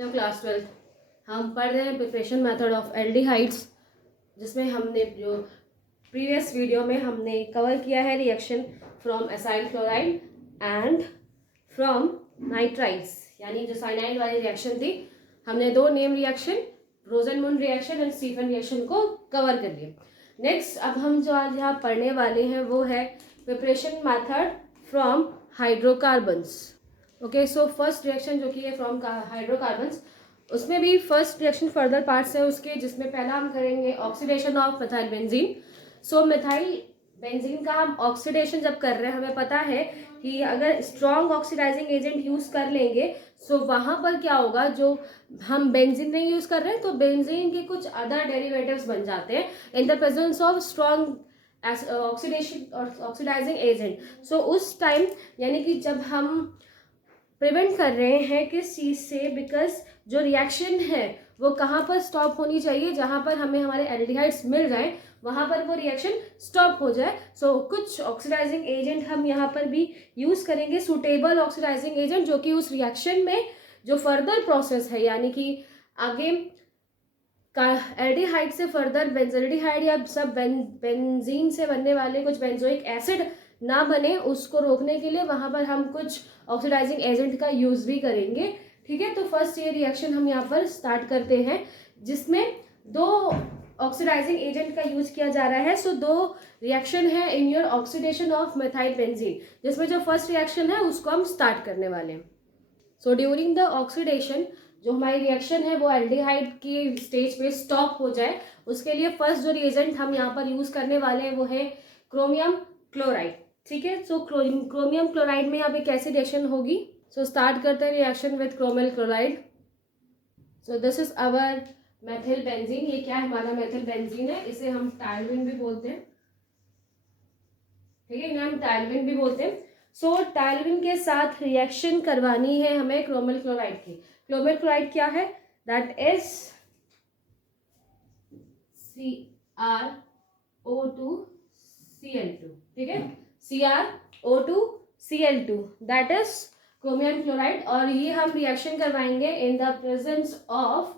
या क्लास 12 हम पढ़ रहे हैं प्रिपरेशन मेथड ऑफ एल्डिहाइड्स, जिसमें हमने जो प्रीवियस वीडियो में हमने कवर किया है reaction from acyl chloride and from nitrides, यानी जो साइनाइड वाली रिएक्शन थी, हमने दो name reaction Rosenmund reaction and Stephen reaction को कवर कर लिया। नेक्स्ट अब हम जो आज यहाँ पढ़ने वाले हैं वो है preparation method from hydrocarbons. Okay, so first reaction जो कि है फ्रॉम हाइड्रोकार्बन्स, उसमें भी फर्स्ट रिएक्शन फर्दर पार्ट्स है उसके, जिसमें पहला हम करेंगे oxidation of methyl benzene. So methyl benzene का हम ऑक्सीडेशन जब कर रहे हैं, हमें पता है कि अगर स्ट्रॉन्ग ऑक्सीडाइजिंग एजेंट यूज़ कर लेंगे सो वहाँ पर क्या होगा, जो हम बेंजीन नहीं यूज़ कर रहे हैं तो बेंजीन के कुछ अदर डेरिवेटिव्स बन जाते हैं in the presence of strong oxidation और ऑक्सीडाइजिंग एजेंट। सो उस टाइम यानी कि जब हम प्रिवेंट कर रहे हैं किस चीज़ से, बिकॉज जो रिएक्शन है वो कहाँ पर स्टॉप होनी चाहिए, जहाँ पर हमें हमारे एल्डिहाइड्स मिल जाए वहाँ पर वो रिएक्शन स्टॉप हो जाए। सो कुछ ऑक्सीडाइजिंग एजेंट हम यहाँ पर भी यूज़ करेंगे, सूटेबल ऑक्सीडाइजिंग एजेंट, जो कि उस रिएक्शन में जो फर्दर प्रोसेस है, यानी कि आगे का एल्डिहाइड से फर्दर बेंजल्डिहाइड या सब बेंजीन से बनने वाले कुछ बेंजोइक एसिड ना बने, उसको रोकने के लिए वहाँ पर हम कुछ ऑक्सीडाइजिंग एजेंट का यूज़ भी करेंगे। ठीक है, तो फर्स्ट ये रिएक्शन हम यहाँ पर स्टार्ट करते हैं, जिसमें दो ऑक्सीडाइजिंग एजेंट का यूज किया जा रहा है। सो दो रिएक्शन है in your oxidation of methyl benzene, जिसमें जो फर्स्ट रिएक्शन है उसको हम स्टार्ट करने वाले हैं। सो ड्यूरिंग द ऑक्सीडेशन जो हमारी रिएक्शन है वो एल्डिहाइड की स्टेज पे स्टॉप हो जाए, उसके लिए फर्स्ट जो रिएजेंट हम यहाँ पर यूज करने वाले हैं वो है क्रोमियम क्लोराइड। ठीक है, सो क्रोमियम क्लोराइड में यहाँ पे कैसी रिएक्शन होगी। सो स्टार्ट करते हैं reaction with chromyl chloride. So this is our methyl benzene. ये क्या है, हमारा मेथिल बेंजीन है, इसे हम टायलविन भी बोलते हैं। ठीक है, इन्हें हम टायलविन भी बोलते हैं। सो टायलविन के साथ रिएक्शन करवानी है हमें क्रोमियल क्लोराइड की। क्रोमियल क्लोराइड क्या है, दैट इज CrO2Cl2। ठीक है, CrO2Cl2 that is chromium chloride, और ये हम रिएक्शन करवाएंगे in the presence of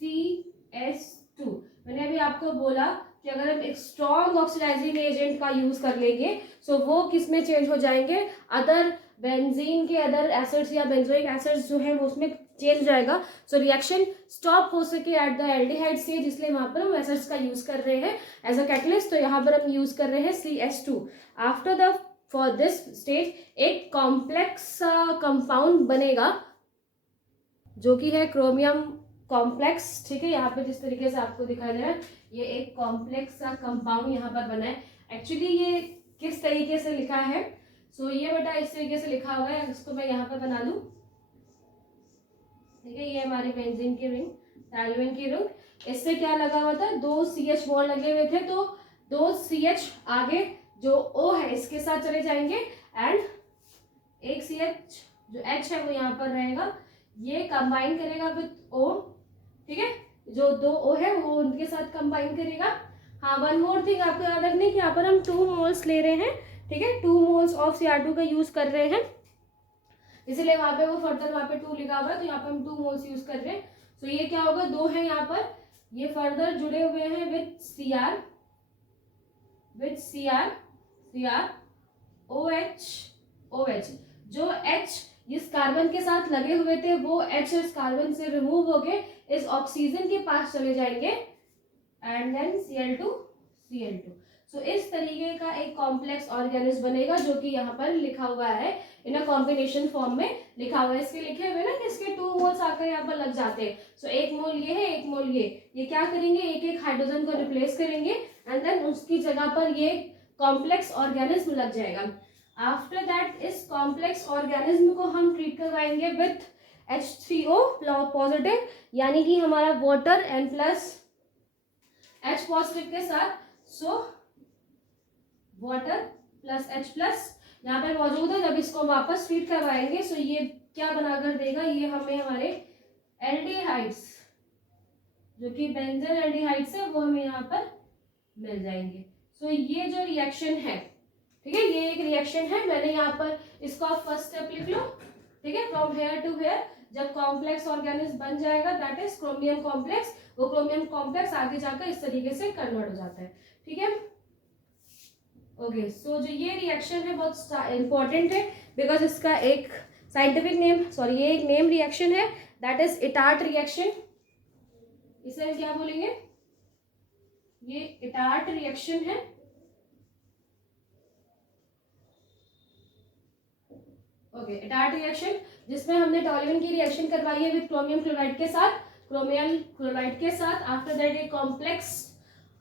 CS2। मैंने अभी आपको बोला कि अगर हम एक स्ट्रॉन्ग ऑक्सीडाइजिंग एजेंट का यूज कर लेंगे सो वो किस में चेंज हो जाएंगे, अदर बेंजीन के अदर एसिड्स या बेंजोइक एसिड्स जो है वो उसमें चेंज हो जाएगा। सो रिएक्शन स्टॉप हो सके एट द एल्डिहाइड स्टेज, इसलिए वहां पर हम एसिड्स का यूज कर रहे हैं एज अ कैटलिस्ट। तो यहाँ पर हम यूज कर रहे हैं CS2। After the for this stage एक कॉम्प्लेक्स कंपाउंड बनेगा जो कि है क्रोमियम कॉम्प्लेक्स। ठीक है, यहाँ पे जिस तरीके से आपको दिखाई दे रहा है ये एक कॉम्प्लेक्स सा कंपाउंड यहाँ पर बना है। एक्चुअली ये किस तरीके से लिखा है, सो ये बेटा इस तरीके से लिखा हुआ है, इसको मैं यहाँ पर बना लूँ। ठीक है, ये हमारी बेंजीन की रिंग, टायलविन की रिंग, इससे क्या लगा हुआ था, दो CH बॉन्ड लगे हुए थे, तो दो CH आगे जो O है इसके साथ चले जाएंगे एंड एक CH जो H है वो यहाँ पर रहेगा, ये कंबाइन करेगा विद O। ठीक है, जो दो O है वो उनके साथ कंबाइन करेगा। हाँ, वन मोर थिंग आपको याद रखनी है कि यहाँ पर हम 2 मोल्स ले रहे हैं। ठीक है, 2 मोल्स ऑफ Cr2 का यूज कर रहे हैं, इसीलिए वहां पे वो फर्दर वहां पे 2 लिखा हुआ है, तो यहाँ पे हम 2 मोल्स यूज कर रहे हैं। सो ये क्या होगा, 2 है यहाँ पर, ये फर्दर जुड़े हुए हैं विद Cr OH। जो H जिस कार्बन के साथ लगे हुए थे वो H इस कार्बन से रिमूव होके इस ऑक्सीजन के पास चले जाएंगे एंड देन Cl2। सो इस तरीके का एक कॉम्प्लेक्स ऑर्गेनिज्म बनेगा जो कि यहाँ पर लिखा हुआ है इन अ कॉम्बिनेशन फॉर्म में लिखा हुआ है। इसके लिखे हुए ना कि इसके 2 मोल्स आकर यहाँ पर लग जाते हैं। सो एक मोल ये है, एक मोल ये क्या करेंगे, एक एक हाइड्रोजन को रिप्लेस करेंगे एंड देन उसकी जगह पर ये कॉम्प्लेक्स ऑर्गेनिज्म लग जाएगा। आफ्टर दैट इस कॉम्प्लेक्स ऑर्गेनिज्म को हम ट्रीट करवाएंगे विथ H3O पॉजिटिव, यानी कि हमारा water N plus H positive के साथ। So water plus H plus यहाँ पर मौजूद है। जब इसको वापस ट्रीट करवाएंगे सो ये क्या बनाकर देगा, ये हमें हमारे एल्डिहाइड्स जो कि बेंजीन एल्डिहाइड्स है वो हमें यहाँ पर मिल जाएंगे। सो ये जो रिएक्शन है, ठीक है, ये एक रिएक्शन है। मैंने यहाँ पर इसको आप फर्स्ट स्टेप लिख लो। ठीक है, फ्रॉम हेयर टू हेयर जब कॉम्प्लेक्स ऑर्गेनिज्म बन जाएगा दैट इज क्रोमियम कॉम्प्लेक्स, वो क्रोमियम कॉम्प्लेक्स आगे जाकर इस तरीके से कन्वर्ट हो जाता है। ठीक है, ओके। सो जो ये रिएक्शन है बहुत इंपॉर्टेंट है बिकॉज इसका एक साइंटिफिक नेम, सॉरी ये एक नेम रिएक्शन है दैट इज इटार्ट रिएक्शन। इसे हम क्या बोलेंगे, ये इटार्ट रिएक्शन है। ओके, इटार्ट रिएक्शन जिसमें हमने टॉल्यूइन की रिएक्शन करवाई है विद क्रोमियम क्लोराइड के साथ, क्रोमियम क्लोराइड के साथ। आफ्टर दैट एक कॉम्प्लेक्स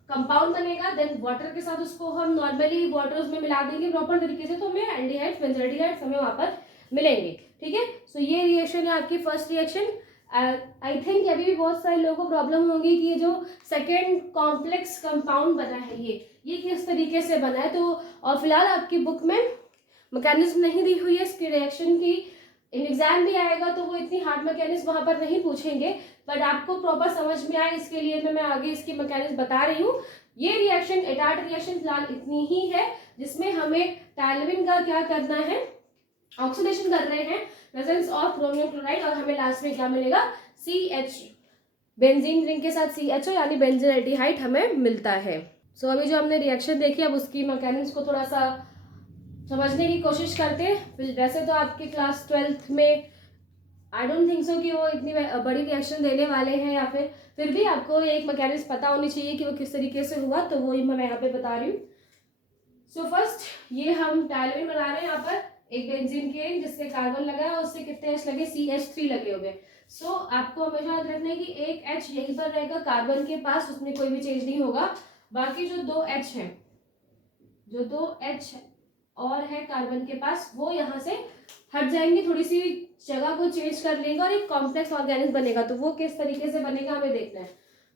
कंपाउंड बनेगा, देन वाटर के साथ उसको हम नॉर्मली वाटर उसमें मिला देंगे प्रॉपर तरीके से, तो हमें एल्डिहाइड्स बेंजोल्डिहाइड्स हमें वहां पर मिलेंगे। ठीक है, सो ये रिएक्शन है आपकी फर्स्ट रिएक्शन। आई थिंक अभी भी बहुत सारे लोगों को प्रॉब्लम होगी कि ये जो सेकेंड कॉम्प्लेक्स कंपाउंड बना है ये किस तरीके से बना है। तो और फिलहाल आपकी बुक में मैकेनिज्म नहीं दी हुई है इसकी रिएक्शन की, एग्जाम भी आएगा तो वो इतनी हार्ड मैकेनिज्म वहां पर नहीं पूछेंगे, बट आपको प्रॉपर समझ में आए इसके लिए मैं आगे इसकी मैकेनिज्म बता रही हूँ। ये रिएक्शन इटार्ट रिएक्शन फिलहाल इतनी ही है जिसमें हमें टॉल्यूइन का क्या करना है, ऑक्सीडेशन कर रहे हैं प्रेजेंस ऑफ क्रोमियम क्लोराइड, और हमें लास्ट में क्या मिलेगा, CH, बेंजीन रिंग के साथ CHO यानी बेंजीन एल्डिहाइड हमें मिलता है। सो अभी जो हमने रिएक्शन देखी अब उसकी मैकेनिज्म को थोड़ा सा समझने की कोशिश करते हैं। वैसे तो आपके क्लास 12th में आई डोंट थिंक सो कि वो इतनी बड़ी रिएक्शन देने वाले हैं, या फिर भी आपको एक मैकेनिज्म पता होनी चाहिए कि वो किस तरीके से हुआ, तो वो मैं यहाँ पे बता रही हूँ। सो फर्स्ट ये हम टॉल्यूइन बना रहे हैं यहाँ पर एक बेंजीन के जिससे कार्बन लगा है और उससे कितने H लगे, CH3 लगे हुए। सो आपको हमेशा याद रखना है कि एक H यहीं पर रहेगा कार्बन के पास, उसमें कोई भी चेंज नहीं होगा। बाकी जो 2 H हैं, जो 2 H और है कार्बन के पास, वो यहाँ से हट जाएंगे, थोड़ी सी जगह को चेंज कर लेंगे और एक कॉम्प्लेक्स ऑर्गेनिज्म बनेगा। तो वो किस तरीके से बनेगा हमें देखना है।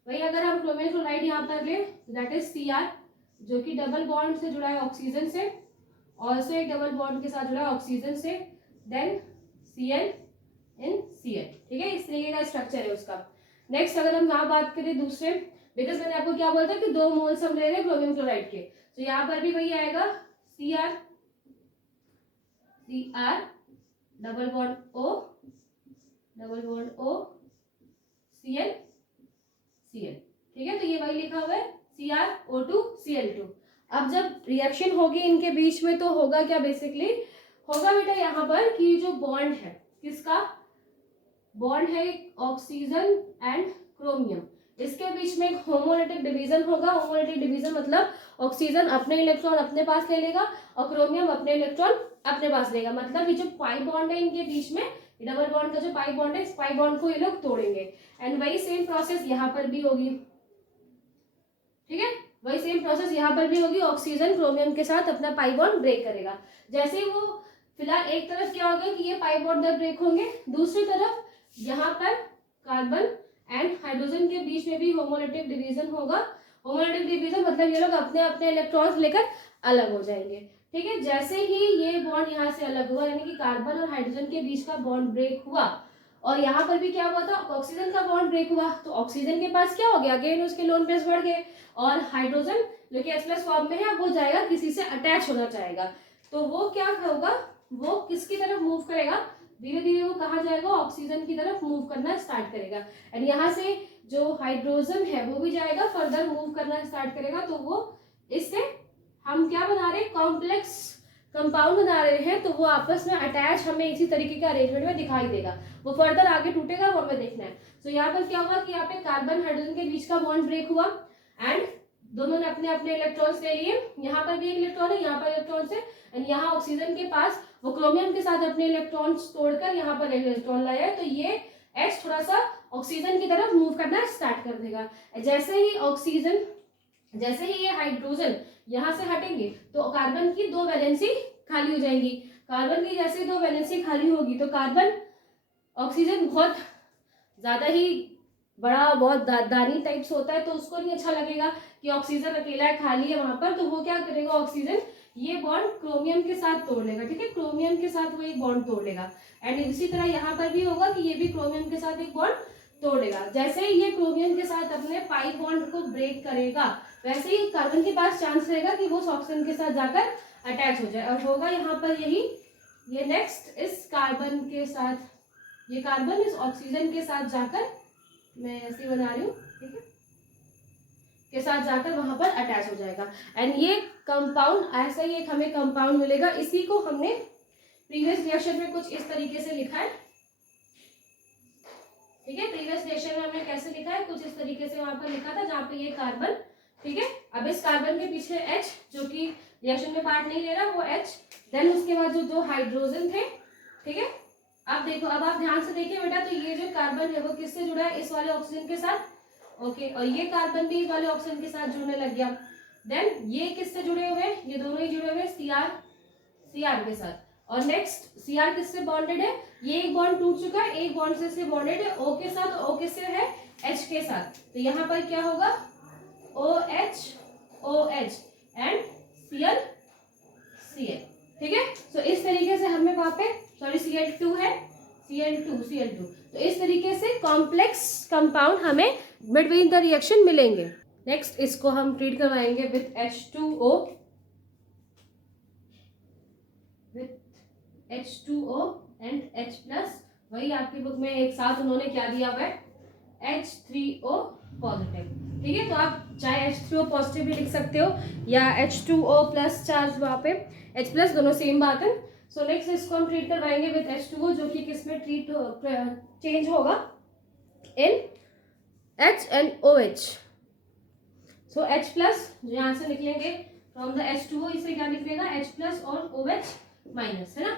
वही अगर हम क्रोमियम क्लोराइड यहाँ पर ले दैट इज Cr, जो कि डबल बॉन्ड से जुड़ा है ऑक्सीजन से, ऑल्सो एक डबल बॉन्ड के साथ जुड़ा है ऑक्सीजन से, देन Cl इन Cl। ठीक है, इस तरीके का स्ट्रक्चर है उसका। नेक्स्ट अगर हम यहाँ बात करें दूसरे, बिकॉज मैंने आपको क्या बोला था कि 2 मोल्स हम ले रहे हैं क्रोमियम क्लोराइड के, तो यहाँ पर भी वही आएगा Cr double bond O Cl Cl। ठीक है, तो ये वही लिखा हुआ है CrO2 Cl2। अब जब रिएक्शन होगी इनके बीच में तो होगा क्या, बेसिकली होगा बेटा यहाँ पर कि जो बॉन्ड है, किसका बॉन्ड है, ऑक्सीजन एंड क्रोमियम, इसके बीच में एक होमोलिटिक डिवीजन होगा। होमोलिटिक डिवीजन मतलब ऑक्सीजन अपने इलेक्ट्रॉन अपने पास ले लेगा और क्रोमियम अपने इलेक्ट्रॉन अपने पास लेगा। मतलब ये जो पाई बॉन्ड है इनके बीच में, डबल बॉन्ड का जो पाई बॉन्ड है, इस पाई बॉन्ड को ये लोग तोड़ेंगे। एंड वही सेम प्रोसेस यहाँ पर भी होगी। ठीक है, वही सेम प्रोसेस यहाँ पर भी होगी। ऑक्सीजन क्रोमियम के साथ अपना पाई बॉन्ड ब्रेक करेगा। जैसे ही वो फिलहाल एक तरफ क्या होगा कि ये पाई बॉन्ड ब्रेक होंगे, दूसरी तरफ यहाँ पर कार्बन एंड हाइड्रोजन के बीच में भी होमोलिटिक डिवीजन होगा। होमोलिटिक डिवीजन मतलब ये लोग अपने अपने इलेक्ट्रॉन्स लेकर अलग हो जाएंगे। ठीक है, जैसे ही ये बॉन्ड यहाँ से अलग हुआ, यानी कि कार्बन और हाइड्रोजन के बीच का बॉन्ड ब्रेक हुआ, और यहाँ पर भी क्या हुआ था, ऑक्सीजन का बॉन्ड ब्रेक हुआ, तो ऑक्सीजन के पास क्या हो गया, अगेन उसके लोन पेयर्स बढ़ गए, और हाइड्रोजन जो कि H+ फॉर्म में है वो जाएगा किसी से अटैच होना चाहेगा, तो वो क्या होगा, वो किसकी तरफ मूव करेगा, धीरे धीरे वो कहाँ जाएगा, ऑक्सीजन की तरफ मूव करना स्टार्ट करेगा। एंड यहाँ से जो हाइड्रोजन है वो भी जाएगा, फर्दर मूव करना स्टार्ट करेगा। तो वो इससे हम क्या बना रहे हैं, कॉम्प्लेक्स कंपाउंड बना रहे हैं, तो वो आपस में अटैच हमें इसी तरीके के अरेंजमेंट में दिखाई देगा। वो फर्दर आगे टूटेगा वो हमें देखना है। तो यहाँ पर क्या होगा कि यहाँ पे कार्बन हाइड्रोजन के बीच का बॉन्ड ब्रेक हुआ एंड दोनों ने अपने अपने इलेक्ट्रॉन्स ले लिए। यहाँ पर भी एक इलेक्ट्रॉन है, यहाँ पर इलेक्ट्रॉन है, एंड यहाँ ऑक्सीजन के पास वो क्रोमियम के साथ अपने इलेक्ट्रॉन्स तोड़कर यहाँ पर एक इलेक्ट्रॉन लाया है, तो ये H थोड़ा सा ऑक्सीजन की तरफ मूव करना स्टार्ट कर देगा। जैसे ही ये हाइड्रोजन यहाँ से हटेंगे तो कार्बन की 2 वैलेंसी खाली हो जाएंगी। कार्बन की जैसे 2 वैलेंसी खाली होगी तो कार्बन, ऑक्सीजन बहुत ज्यादा ही बड़ा बहुत दानी टाइप्स होता है, तो उसको नहीं अच्छा लगेगा कि ऑक्सीजन अकेला है, खाली है वहां पर, तो वो क्या करेगा, ऑक्सीजन ये बॉन्ड क्रोमियम के साथ तोड़ लेगा। ठीक है, क्रोमियम के साथ वो एक बॉन्ड तोड़ लेगा। एंड इसी तरह यहाँ पर भी होगा कि ये भी क्रोमियम के साथ एक बॉन्ड तोड़ेगा। जैसे ही ये क्रोमियम के साथ अपने पाई बॉन्ड को ब्रेक करेगा, वैसे ही कार्बन के पास चांस रहेगा कि वो ऑक्सीजन के साथ जाकर अटैच हो जाए, और होगा यहाँ पर यही, ये नेक्स्ट इस कार्बन के साथ ये कार्बन इस ऑक्सीजन के साथ जाकर, मैं ऐसे बना रही हूँ, ठीक है, के साथ जाकर वहां पर अटैच हो जाएगा। एंड ये कंपाउंड, ऐसा ही एक हमें कंपाउंड मिलेगा। इसी को हमने प्रीवियस रिएक्शन में कुछ इस तरीके से लिखा है, ठीक है। प्रीवियस रिएक्शन में हमने कैसे लिखा है, कुछ इस तरीके से वहां पर लिखा था, जहाँ पे ये कार्बन, ठीक है। अब इस कार्बन के पीछे H, जो कि रिएक्शन में पार्ट नहीं ले रहा, वो H, देन उसके बाद जो दो हाइड्रोजन थे, ठीक है। अब देखो, अब आप ध्यान से देखिए बेटा, तो ये जो कार्बन है वो किससे जुड़ा है, इस वाले ऑक्सीजन के साथ, ओके। और ये कार्बन भी इस वाले ऑक्सीजन के साथ जुड़ने लग गया। देन ये किससे जुड़े हुए, ये दोनों ही जुड़े हुए Cr के साथ। और नेक्स्ट Cr किससे बॉन्डेड है, ये एक बॉन्ड टूट चुका है, एक बॉन्ड से बॉन्डेड है O के साथ, O किससे है, H के साथ। तो यहाँ पर क्या होगा, OH OH and Cl Cl, ठीक है। तो इस तरीके से हमें वहां पे, सॉरी Cl2 है, Cl2। तो इस तरीके से कॉम्प्लेक्स कंपाउंड हमें बिटवीन द रिएक्शन मिलेंगे। नेक्स्ट इसको हम ट्रीट करवाएंगे विथ H2O एंड H+। वही आपकी बुक में एक साथ उन्होंने क्या दिया हुआ है, H3O पॉजिटिव, ठीक है। तो आप चाहे H3O पॉजिटिव भी लिख सकते हो या H2O प्लस चार्ज वहाँ पे H+, दोनों सेम बात है। सो नेक्स्ट इसको हम ट्रीट करवाएंगे विथ H2O, जो कि किसमें चेंज होगा, इन H and OH। So H+, जो यहाँ से निकलेंगे फ्रॉम द H2O, इसे क्या निकलेगा, H+ और OH-, है ना।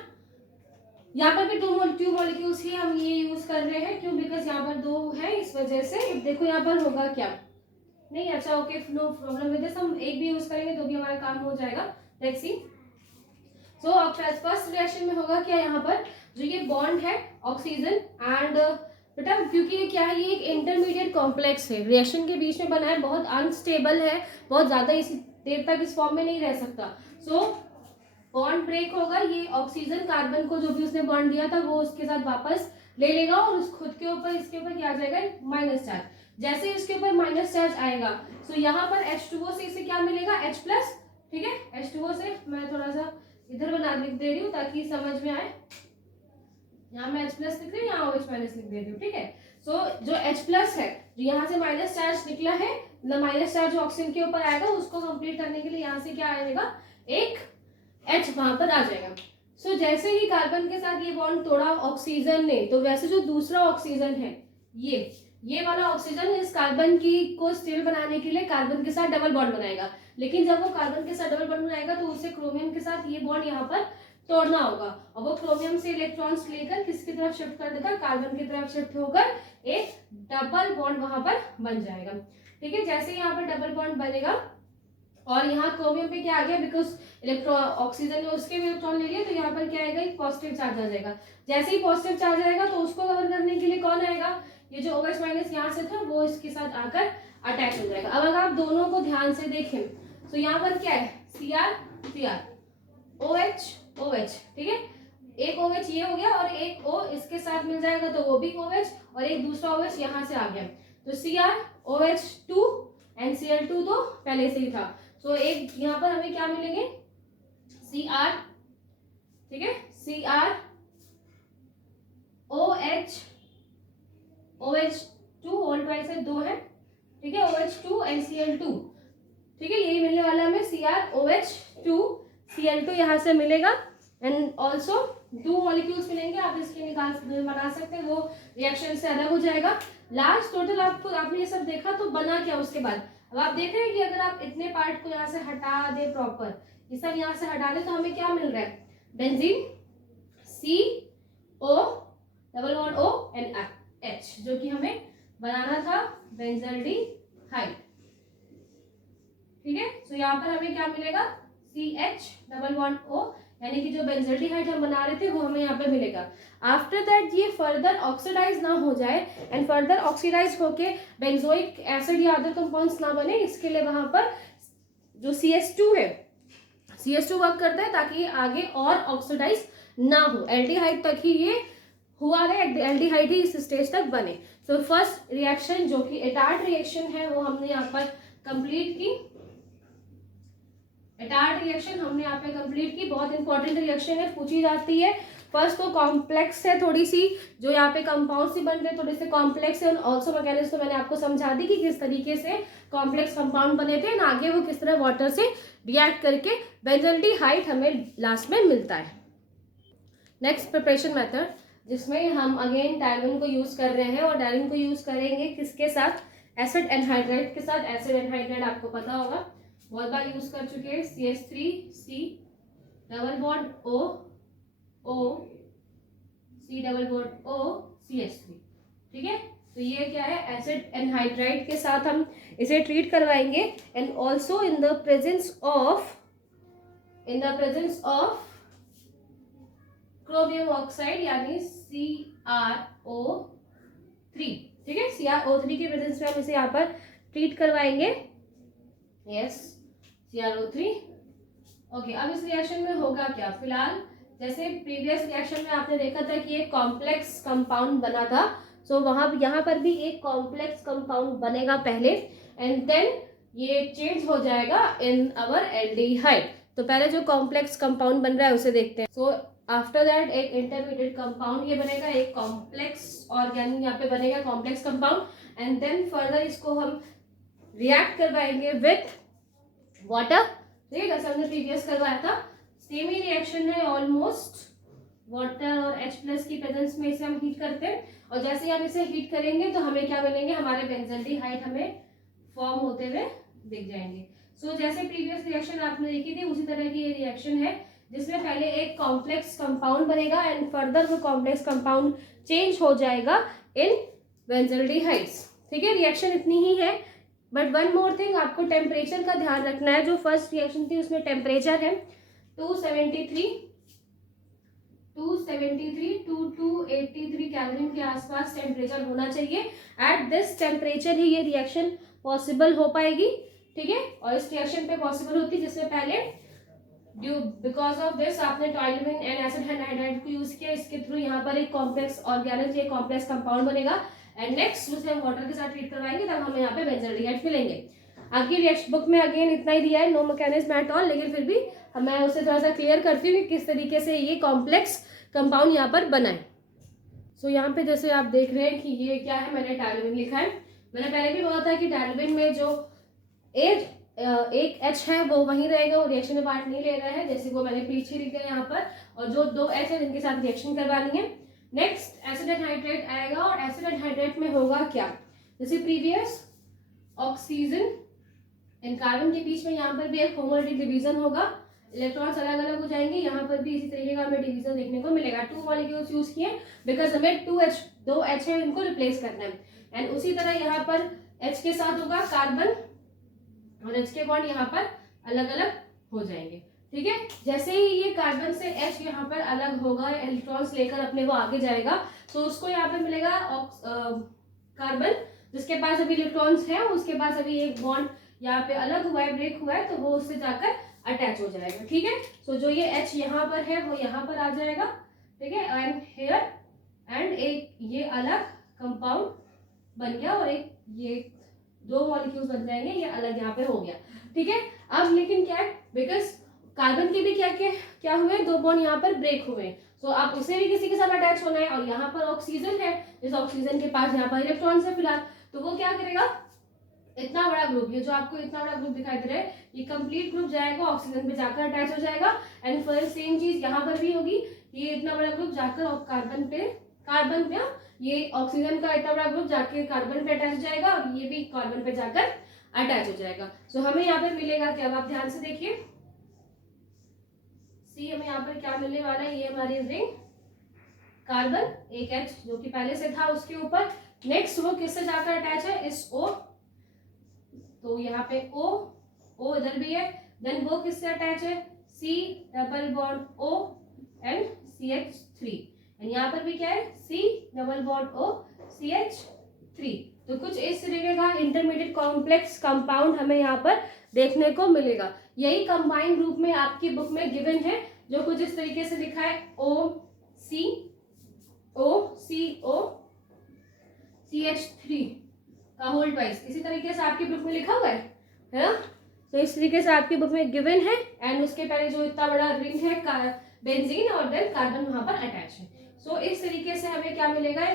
यहाँ पर भी टू मॉलिक्यूल्स ही हम ये यूज कर रहे हैं, क्यों, बिकॉज यहाँ पर दो है, इस वजह से। देखो यहाँ पर होगा क्या, नहीं, अच्छा, okay, no problem with this, हम एक भी यूज करेंगे तो भी हमारा काम हो जाएगा। Let's see. सो अब फर्स्ट रिएक्शन में होगा क्या, यहाँ पर जो ये बॉन्ड है ऑक्सीजन एंड, बेटा क्योंकि ये क्या है, ये एक इंटरमीडिएट कॉम्प्लेक्स है, रिएक्शन के बीच में बना है, बहुत अनस्टेबल है, बहुत ज्यादा इसी देर तक इस फॉर्म में नहीं रह सकता। सो बॉन्ड ब्रेक होगा, ये ऑक्सीजन कार्बन को जो भी उसने बॉन्ड दिया था वो उसके साथ वापस ले लेगा, और उस खुद के ऊपर, इसके ऊपर क्या आ जाएगा, माइनस चार्ज। जैसे इसके ऊपर माइनस चार्ज आएगा, तो यहाँ पर H2O से इसे क्या मिलेगा, H+, ठीक है। H2O से मैं थोड़ा सा इधर बना लिख दे रही हूँ ताकि समझ में आए, यहाँ मैं H+ लिख रही हूँ, यहाँ OH- लिख दे रही हूँ, ठीक है। सो जो H+ है, जो यहाँ से माइनस चार्ज निकला है, माइनस चार्ज ऑक्सीजन के ऊपर आएगा, उसको कंप्लीट करने के लिए यहाँ से क्या आएगा, एक H वहां पर आ जाएगा। सो जैसे ही कार्बन के साथ ये बॉन्ड तोड़ा ऑक्सीजन ने, तो वैसे जो दूसरा ऑक्सीजन है, ये वाला ऑक्सीजन इस कार्बन की को स्टिल बनाने के लिए कार्बन के साथ डबल बॉन्ड बनाएगा। लेकिन जब वो कार्बन के साथ डबल बॉन्ड बनाएगा तो उसे क्रोमियम के साथ ये बॉन्ड यहाँ पर तोड़ना होगा, और वो क्रोमियम से इलेक्ट्रॉन्स लेकर किसकी तरफ शिफ्ट कर देगा, कार्बन की तरफ शिफ्ट होकर एक डबल बॉन्ड वहां पर बन जाएगा, ठीक है। जैसे यहाँ पर डबल बॉन्ड बनेगा और यहाँ क्रोमियम पे क्या आ गया, बिकॉज इलेक्ट्रॉन ऑक्सीजन ने उसके भी इलेक्ट्रॉन ले लिए, तो यहाँ पर क्या आएगा, एक पॉजिटिव चार्ज आ जाएगा। जैसे ही पॉजिटिव चार्ज आएगा तो उसको कवर करने के लिए कौन आएगा, ये जो OH- यहाँ से था वो इसके साथ आकर अटैच हो जाएगा। अब अगर आप दोनों को ध्यान से देखें तो यहाँ पर क्या है, Cr OH OH, ठीक है। एक OH ये हो गया और एक O इसके साथ मिल जाएगा तो वो भी OH, और एक दूसरा OH यहाँ से आ गया, तो Cr OH2 एंड Cl2 तो पहले से ही था। तो एक यहाँ पर हमें क्या मिलेंगे, Cr, ठीक है, Cr OH2 होल ट्वाइस है, दो है, ठीक है, OH2 एंड Cl2, ठीक है, यही मिलने वाला हमें Cr OH2 Cl2 यहाँ से मिलेगा। एंड ऑल्सो 2 मॉलिक्यूल्स मिलेंगे, आप इसके निकाल बना सकते हैं, वो रिएक्शन से अलग हो जाएगा। लास्ट टोटल आपने ये सब देखा, तो बना क्या उसके बाद, अब आप देख रहे हैं कि अगर आप इतने पार्ट को यहाँ से हटा दे प्रॉपर, ये सब यहाँ से हटा दे, तो हमें क्या मिल रहा है, benzene CO double bond O and H, जो कि हमें बनाना था बेंजल्डिहाइड, ठीक है। तो यहाँ पर हमें क्या मिलेगा, CH डबल बॉन्ड O, यानी कि जो बेंजल्डिहाइड हम बना रहे थे वो हमें यहाँ पे मिलेगा। आफ्टर दैट ये फर्दर ऑक्सीडाइज ना हो जाए एंड फर्दर ऑक्सीडाइज होके बेंजोइक एसिड या अदर कंपाउंड्स ना बने, इसके लिए वहां पर जो CH2 है, CH2 वर्क करता है ताकि ये आगे और ऑक्सीडाइज ना हो, एल्डिहाइड तक ही ये हुआ है, एल्डिहाइड ही इस स्टेज तक बने। सो फर्स्ट रिएक्शन जो कि एटार्ड रिएक्शन है वो हमने यहाँ पर कंप्लीट की, एटार्ड रिएक्शन हमने यहाँ पे कंप्लीट की, बहुत इंपॉर्टेंट रिएक्शन है, पूछी जाती है फर्स्ट तो कॉम्प्लेक्स है थोड़ी सी, जो यहाँ पे कंपाउंड सी बन रहे थोड़े से कॉम्प्लेक्स है, और ऑल्सो मैकेनिज्म तो मैंने आपको समझा दी कि किस तरीके से कॉम्प्लेक्स कंपाउंड बने थे, आगे वो किस तरह वाटर से रिएक्ट करके बेंजल्डिहाइड हमें लास्ट में मिलता है। नेक्स्ट प्रिपरेशन मेथड, जिसमें हम अगेन डायल्विन को यूज कर रहे हैं, और डायल्विन को यूज करेंगे किसके साथ, एसिड एनहाइड्राइड के साथ। एसिड एनहाइड्राइड आपको पता होगा, बहुत बार यूज कर चुके हैं। CH3C double bond O C double bond O CH3, ठीक है। तो ये क्या है, एसिड एनहाइड्राइड के साथ हम इसे ट्रीट करवाएंगे, and also in the presence of chromium oxide यानी CrO3, ठीक है। CrO3 के प्रेजेंस में हम इसे यहाँ पर ट्रीट करवाएंगे, यस CrO3। ओके, अब इस रिएक्शन में होगा क्या, फिलहाल जैसे प्रीवियस रिएक्शन में आपने देखा था कि एक कॉम्प्लेक्स कंपाउंड बना था, सो वहां यहाँ पर भी एक कॉम्प्लेक्स कंपाउंड बनेगा पहले, एंड देन ये चेंज हो जाएगा इन अवर एल्डिहाइड। तो पहले जो कॉम्प्लेक्स कंपाउंड बन रहा है उसे देखते हैं। सो आफ्टर दैट एक इंटरमीडिएट कंपाउंड ये बनेगा, एक कॉम्प्लेक्स ऑर्गेनिक यहाँ पे बनेगा complex compound, and then further इसको हम रिएक्ट करवाएंगे विथ वाटर, ठीक है, जैसे हमने प्रीवियस करवाया था। सेम ही रिएक्शन है ऑलमोस्ट, वाटर और H+ की प्रेजेंस में इसे हम हीट करते हैं, और जैसे ही हम इसे हीट करेंगे तो हमें क्या मिलेंगे, हमारे बेंजल्डिहाइड हमें फॉर्म होते हुए दिख जाएंगे। सो जैसे प्रीवियस रिएक्शन आपने देखी थी उसी तरह की ये रिएक्शन है, जिसमें पहले एक कॉम्प्लेक्स कंपाउंड बनेगा एंड फर्दर वो कॉम्प्लेक्स कंपाउंड चेंज हो जाएगा इन बेंजल्डिहाइड्स, ठीक है। रिएक्शन इतनी ही है, बट वन मोर थिंग, आपको टेम्परेचर का ध्यान रखना है। जो फर्स्ट रिएक्शन थी उसमें टेम्परेचर है 273 टू 283 केल्विन के आसपास टेम्परेचर होना चाहिए। एट दिस टेम्परेचर ही ये रिएक्शन पॉसिबल हो पाएगी, ठीक है। और इस रिएक्शन पे पॉसिबल होती है जिसमें पहले बिकॉज ऑफ दिस आपने टॉयलमिन एंड एसिड एनहाइड्राइड को यूज किया, इसके थ्रू यहाँ पर एक कॉम्प्लेक्स ऑर्गेनिक एक कॉम्प्लेक्स कंपाउंड बनेगा, एंड नेक्स्ट उसे हम वाटर के साथ ट्रीट करवाएंगे, तब हमें यहाँ पे बेंजल्डिहाइड मिलेंगे। आपकी रिएक्शन बुक में अगेन इतना ही दिया है, नो मैकेनिज्म एट ऑल, लेकिन फिर भी मैं उसे थोड़ा सा क्लियर करती हूँ कि किस तरीके से ये कॉम्प्लेक्स कंपाउंड यहाँ पर बना है। सो यहाँ पे जैसे आप देख रहे हैं कि ये क्या है, मैंने टॉयलमिन लिखा है। मैंने पहले भी बोला था कि टॉयलमिन में जो एक H है वो वहीं रहेगा, वो रिएक्शन में पार्ट नहीं ले रहा है, जैसे वो मैंने पीछे लिख दिया यहाँ पर, और जो 2 H है जिनके साथ रिएक्शन करवानी है। नेक्स्ट एसिड एनहाइड्रेट आएगा, और एसिड एनहाइड्रेट में होगा क्या, जैसे प्रीवियस ऑक्सीजन एंड कार्बन के बीच में यहाँ पर भी एक होमोलिटिक डिवीजन होगा, इलेक्ट्रॉन्स अलग अलग हो जाएंगे, यहाँ पर भी इसी तरीके का हमें डिवीजन देखने को मिलेगा। 2 मॉलिक्यूल्स यूज किए बिकॉज हमें 2 H है इनको रिप्लेस करना है, एंड उसी तरह यहाँ पर H के साथ होगा कार्बन, और H के बॉन्ड यहाँ पर अलग अलग हो जाएंगे, ठीक है। जैसे ही ये कार्बन से H यहाँ पर अलग होगा, इलेक्ट्रॉन्स लेकर अपने वो आगे जाएगा, तो उसको यहाँ पे मिलेगा कार्बन, जिसके पास अभी इलेक्ट्रॉन्स है, उसके पास अभी एक बॉन्ड यहाँ पे अलग हुआ है, ब्रेक हुआ है, तो वो उससे जाकर अटैच हो जाएगा, ठीक है। सो जो ये H यहाँ पर है वो यहाँ पर आ जाएगा, ठीक है, एंड हेयर, एंड एक ये अलग कंपाउंड बन गया, और एक ये 2 मॉलिक्यूल्स बन जाएंगे, ये अलग यहाँ पे हो गया, ठीक है। अब लेकिन क्या है, बिकॉज कार्बन के भी क्या हुए, 2 बॉन्ड यहाँ पर ब्रेक हुए, सो अब उसे भी किसी के साथ अटैच होना है, और यहाँ पर ऑक्सीजन है, इस ऑक्सीजन के पास यहाँ पर इलेक्ट्रॉन्स है फिलहाल, तो वो क्या करेगा, इतना बड़ा ग्रुप, ये जो आपको इतना बड़ा ग्रुप दिखाई दे रहा है, ये कंप्लीट ग्रुप जाएगा ऑक्सीजन पे जाकर अटैच हो जाएगा, एंड फिर सेम चीज यहाँ पर भी होगी, ये इतना बड़ा ग्रुप जाकर कार्बन पे ये ऑक्सीजन का इतना बड़ा ग्रुप जाके कार्बन पे अटैच हो जाएगा, और ये भी कार्बन पे जाकर अटैच हो जाएगा। सो हमें यहाँ पर मिलेगा क्या, आप ध्यान से देखिए, सी हमें यहाँ पर क्या मिलने वाला है, ये हमारी रिंग कार्बन, एक H जो कि पहले से था उसके ऊपर, नेक्स्ट वो किससे जाकर अटैच है, इस O, तो यहाँ पे O इधर भी है, देन वो किससे अटैच है, C double bond O and CH3, and यहाँ पर भी क्या है, C double bond O CH3। तो कुछ इस तरीके का इंटरमीडिएट कॉम्प्लेक्स कंपाउंड हमें यहाँ पर देखने को मिलेगा। यही कंबाइंड ग्रुप में आपकी बुक में गिवन है, जो कुछ इस तरीके से लिखा है OCO CH3 का होल ट्वाइस, इसी तरीके से आपकी बुक में लिखा हुआ है ना। तो इस तरीके से आपकी बुक में गिवन है, एंड उसके पहले जो इतना बड़ा रिंग है बेंजीन और देन कार्बन वहां पर अटैच है। सो इस तरीके से हमें क्या मिलेगा,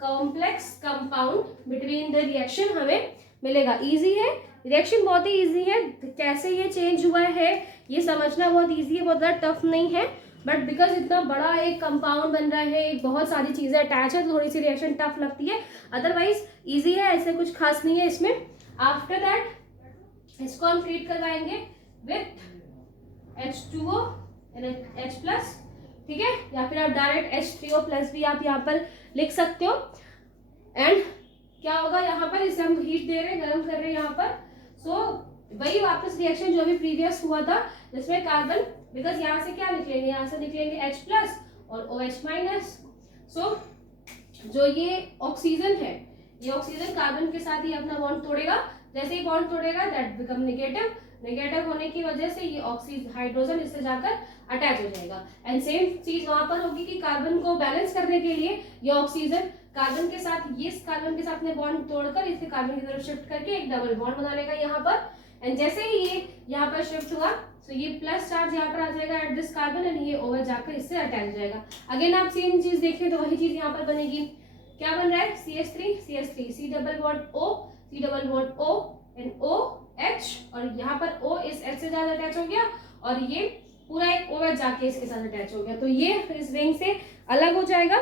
complex compound between the reaction हमें मिलेगा। इजी है रिएक्शन, बहुत ही इजी है। कैसे ये चेंज हुआ है ये समझना बहुत इजी है, बहुत ज़्यादा टफ नहीं है। बट बिकॉज इतना बड़ा एक कंपाउंड बन रहा है, एक बहुत सारी चीज़ें अटैच है, तो थोड़ी सी रिएक्शन टफ लगती है। अदरवाइज इजी है, ऐसे कुछ खास नहीं है इसमें। आफ्टर दैट इसको हम ट्रीट करवाएंगे विथ H2O H+, ठीक है, या फिर आप डायरेक्ट H3O+ भी आप यहाँ पर लिख सकते हो। एंड क्या होगा यहाँ पर, इसे हम हीट दे रहे हैं, गर्म कर रहे हैं यहाँ पर। सो वही वापस रिएक्शन जो भी प्रीवियस हुआ था, जिसमें कार्बन, बिकॉज यहाँ से क्या निकलेंगे, यहाँ से निकलेंगे H+ और OH-। सो जो ये ऑक्सीजन है, ये ऑक्सीजन कार्बन के साथ ही अपना बॉन्ड तोड़ेगा। जैसे ही बॉन्ड तोड़ेगा दैट बिकम नेगेटिव, नेगेटिव होने की वजह से ये ऑक्सीजन हाइड्रोजन इससे जाकर अटैच हो जाएगा। एंड सेम चीज वहां पर होगी कि कार्बन को बैलेंस करने के लिए ये ऑक्सीजन कार्बन के साथ, ये कार्बन के साथ ने बॉन्ड तोड़कर इसे कार्बन की तरफ शिफ्ट करके एक डबल बॉन्ड बना लेगा यहाँ पर। एंड जैसे ही ये यहाँ पर शिफ्ट हुआ, तो ये प्लस चार्ज यहाँ पर आ जाएगा एट दिस कार्बन, एंड ये ओवर जाकर इससे अटैच हो जाएगा। अगेन आप सेम चीज देखें तो वही चीज यहाँ पर बनेगी। क्या बन रहा है, CH3 C double bond O, C double bond O and OH, और यहाँ पर O इस H से ज्यादा अटैच हो गया, और ये पूरा एक OH जाके इसके साथ अटैच हो गया। तो ये इस रिंग से अलग हो जाएगा,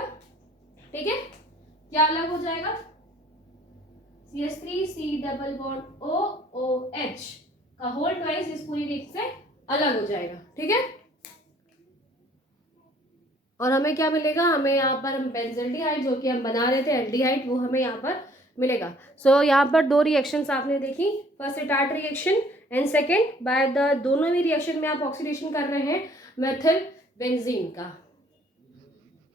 ठीक है। क्या अलग हो जाएगा, CH3 C double bond O OH का होल ट्वाइस इस पूरी रिंग से अलग हो जाएगा, ठीक है। और हमें क्या मिलेगा, हमें यहाँ पर हम बेंजल्डिहाइड जो कि हम बना रहे थे एल्डिहाइड, वो हमें यहाँ पर मिलेगा। सो यहाँ पर दो रिएक्शंस आपने देखी, first start reaction and second by the, दोनों ही रिएक्शन में आप ऑक्सीडेशन कर रहे हैं मेथिल बेंजीन का।